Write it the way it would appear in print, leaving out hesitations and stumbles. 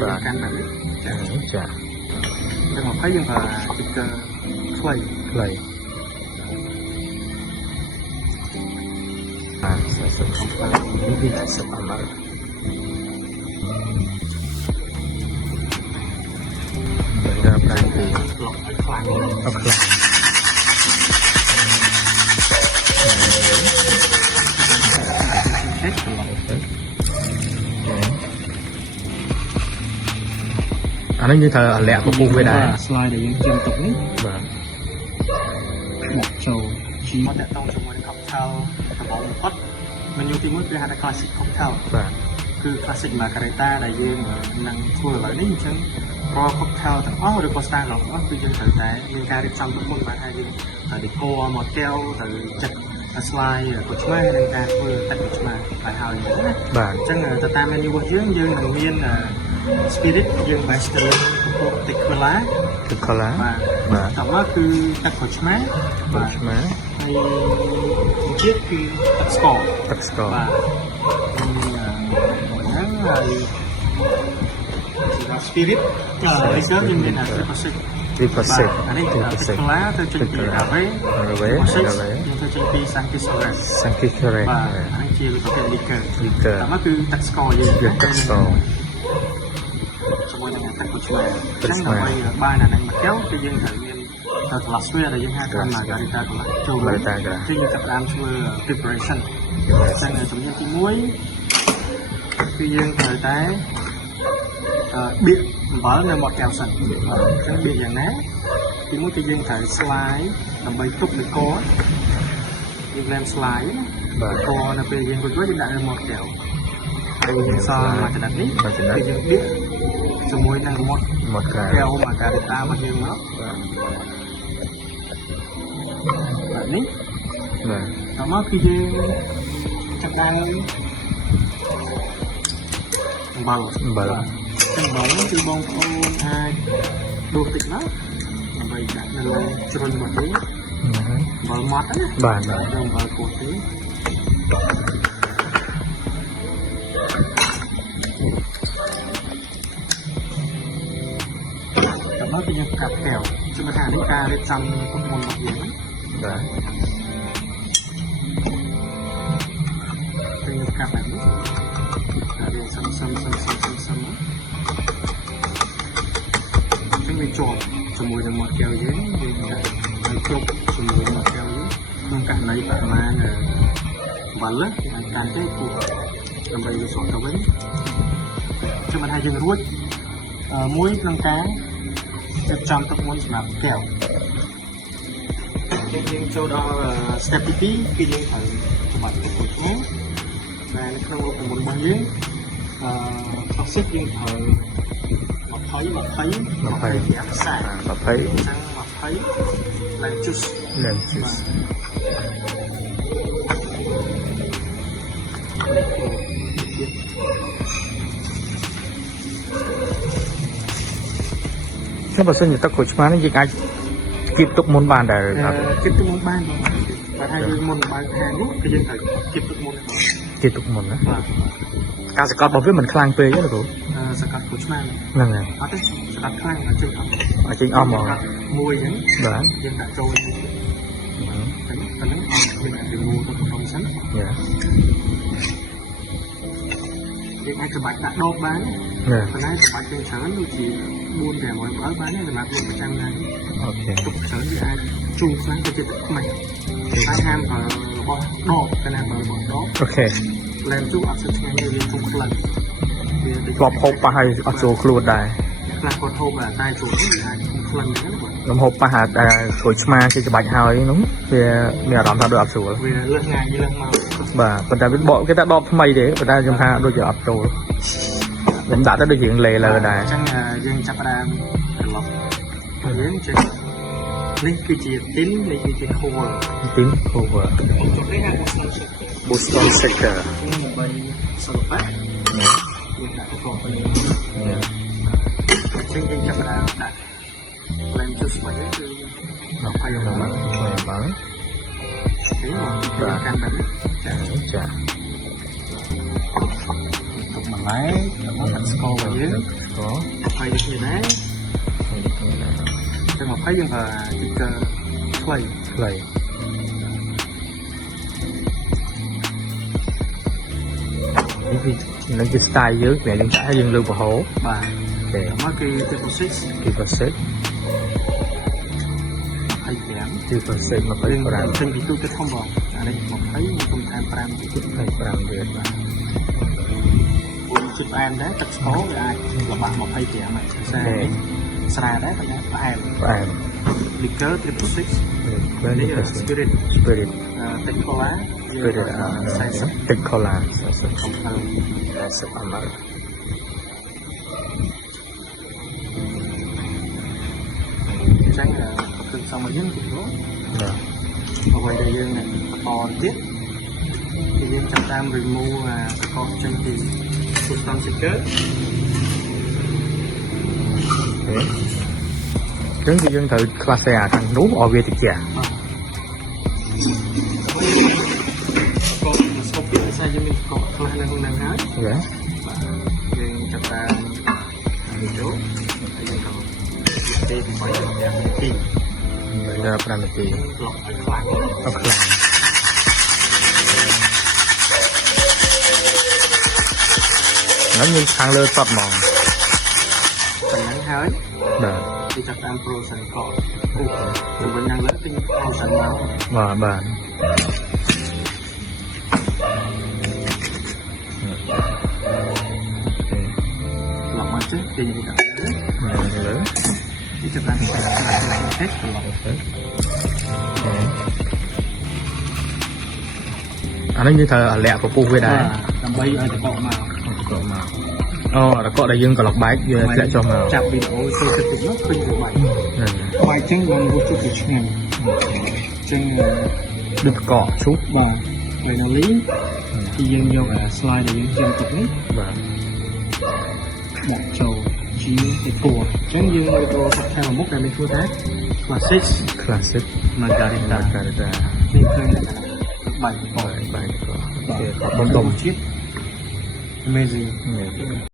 កាន់តែចាទាំង20យើងប្រើ sticker ខ្លី40កំប៉ុងនេះវា40អំណើដល់ប្រែពី ឡុកឲ្យខ្លាំង អត់ខ្លាំងអានេះយើងត្រូវលាក់ពពុះវាដែរ slide ដែលយើងจิ้មទុកនេះ បាទ ដាក់ចូលជីមកដាក់តងជាមួយនឹង cocktail ដំបូងបំផុត menu ទី1គឺហៅថា classic cocktail បាទ គឺ classic margarita ដែលយើងនឹងធ្វើឥឡូវនេះអញ្ចឹងរាល់ cocktail ទាំងអស់ឬក៏ style ទាំងអស់គឺយើងត្រូវតែមានការរៀបចំទុកមុនបាទថាយើងត្រូវ decor មកកែវត្រូវចាត់ slide ក្រូចឆ្មានិងការធ្វើទឹកក្រូចឆ្មាហើយហើយណាបាទអញ្ចឹងទៅតាម menu របស់យើងនឹងមាន spirit យើងបាន stealing ពពុះ tequila បាទតោះមកគឺទឹកក្រូចឆ្មាហើយជាតិគឺទឹកស្ករបាទហ្នឹងហើយ spirit reserve យើងមាន Reposit អានេះ tequila ទៅចេញពី Ave យើងទៅចេញពី Sankisore បាទហើយជាប្រភេទ liquor តែមកគឺទឹកស្ករយើងទឹកស្ករជាមួយនឹងទឹកក្រូចឆ្មាហ្នឹងដើម្បីបានអាហ្នឹងមកកែវគឺយើងត្រូវមានទៅ glass វាដែលយើងហៅថា margarita glass ចូលមកគឺយើងចាប់ផ្ដើមធ្វើ preparation ចឹងជំនាញទី1គឺយើងត្រូវតែបៀកអំបិលនៅមាត់កែវសិនចឹងបៀកយ៉ាងណាទី1គឺយើងត្រូវ slide ដើម្បីទុកលើកយើងឡើង slide បាទកនៅពេលយើងរួចយើងដាក់នៅមាត់កែវហើយយើងសល់មកចំណុចនេះគឺយើងបៀកជាមួយនឹងមាត់កែវ margarita របស់យើងមកបាទនេះបាទតមកគឺយើងចាប់ដើមអំបិលគឺបងប្អូនអាចដួសតិចណាដើម្បីដាក់នៅលើជ្រុញមកនេះអំបិលម៉ត់ណាបាទអំបិលពោះទេតមកគឺយើងកាត់កែវជំនថានេះការរៀបចំទុកមុនរបស់យើងបាទយើងកាត់แบบนี้យើងសំចឹងវាជាប់ជាមួយនឹងមាត់កែវយើងដាក់ឲ្យគ្រប់ជាមួយមាត់កែវយើងក្នុងករណីប្រមាណអំបិលគេអាចកាន់ទេគូដើម្បីវាស្រក់ទៅវិញជំនថាយើងរួចមួយក្នុងការរៀបចំទុកមុនសម្រាប់កែវយើងចូលដល់ step ទី2គឺយើងត្រូវសម្បត្តិទុកមួយឈ្មោះនៅក្នុងរូបមន្តរបស់យើងtoxic យើងត្រូវ20ជាអក្សរ20 lime juice ខ្ញុំបើសិនជាទឹកក្រូចឆ្មានេះយើងអាចគៀបទុកមុនបានដែរគៀបទុកមុនបានបើថាយើងមុនបើខាងនោះគឺយើងត្រូវគៀបទុកមុនណាការសកាត់របស់វាមិនខ្លាំងពេកទេគ្រូសកាត់ក្រូចឆ្មាហ្នឹងហើយអត់ទេសកាត់ខ្លាំងអាចជិះអស់ហ្មងមួយអញ្ចឹងបាទយើងដាក់ចូលទៅហ្នឹងអត់យើងអាចremoveទៅក្នុងសិនយើងអាចក្បាច់ដាក់ដបបានប៉ុន្តែក្បាច់យើងច្រើនដូចជា4-500បើបានទេសម្រាប់យើងប្រចាំថ្ងៃអូខេទុកច្រើនវាអាចជូរខ្លាំងទៅជាទឹកខ្មាច់ហើយហាមប្រើរបស់ដបតែណាប្រើរបស់ដបអូខេលែនជូរអត់ស្គាល់វាជូរខ្លាំងវាធ្លាប់ហូបប៉ះហើយអត់ចូលខ្លួនដែរខ្លះគាត់ហូបតែចូលនេះអាចខ្លាំងហ្នឹងបាទខ្ញុំហូបប៉ះតែក្រូចឆ្មាគេច្បាច់ហើយហ្នឹងវាមានអារម្មណ៍ថាដូចអត់ស្រួលវាលើសងាយលើសមកបាទប៉ុន្តែវាបកគេថាដបថ្មីទេប៉ុន្តែខ្ញុំថាដូចជាអត់ចូលខ្ញុំដាក់ទៅដូចជាលេលើដែរអញ្ចឹងយើងចាប់ផ្ដើមត្រឡប់យើងចេះនេះគឺជាទីននេះគឺជាខូវទីនខូវនេះហៅ Boston Shaker ដើម្បីសិល្បៈយើងដាក់ទៅក្នុងនេះយើងចាប់ផ្ដើមដាក់ lime juice មកគឺ20អំបិលនេះមកកាន់បែបនេះចាទុកបន្លែ ដាក់ស្កររបស់យើង có ហើយដូចនេះដែរចឹង20យើងប្រើជីកខ្លី lầy những cái style dưới mẹ đang trả dương lưu vào hố បាទ để មកគឺទី6 khi process 25 khi process mà phải យើង làm ពេញពីទូទៅធំបងអានេះ20ខ្ញុំថែម5ទៀត phải làm việc ជិតផ្អែមដែរទឹកស្ករវាអាចល្បាក់25ហើយស្រាដែរតែផ្អែម phải liquor 36 very នេះ interesting spirit spirit ទឹកកូឡា spirit take cola sẽ កំផឹង sẽ ăn lại អញ្ចឹងគឺសំមកយើងគឺ rồi អ្វីដែលយើងបន្តទៀតគឺយើងចាប់តាម remove ទឹកកកចេញពី custom sticker thế trước khi dương thử class A thằng nút ở về thực chả កកមកស្គប់ពីសារយើងមានកកខ្លះនៅក្នុងហ្នឹងហើយ vậy យើងចាប់តាមវីដេអូហើយយើងក៏ទេពីបាយយ៉ាងទី người ra làm được gì ប្លុកឲ្យខ្លាំង có khăn nó như thang lơ tọt mòn ប៉ុណ្ណឹងហើយ đờ គឺចាប់តាម process កកជំវិញយ៉ាងលើកគឺ process មក và bàn ប្លុកមកចេះគេនិយាយថា lớn គឺចាប់តាម process ប្លុក anh ấy như thờ ở lẹ của pu với đá ដើម្បីឲ្យតកមក cọ mà là cọ đại dương còn lọc bái vừa lẹ cho màu ចាប់វីដេអូចូលទៅទឹកនោះពេញទៅបាយបាយចឹងបងរសជាតិឆ្ងាញ់ចឹង được cọ chút បាទ finally គឺយើងយកអា slide ដែលយើងចិញ្ចឹមទឹកនេះ và ដាក់ចូលជាទីគួរចឹងយើងមើលទៅថាមុខដែលមានគួរថា classic classic margarita margarita នេះឃើញថាបាយ bài bài cọ បាទ có bông ជាតិ amazing bông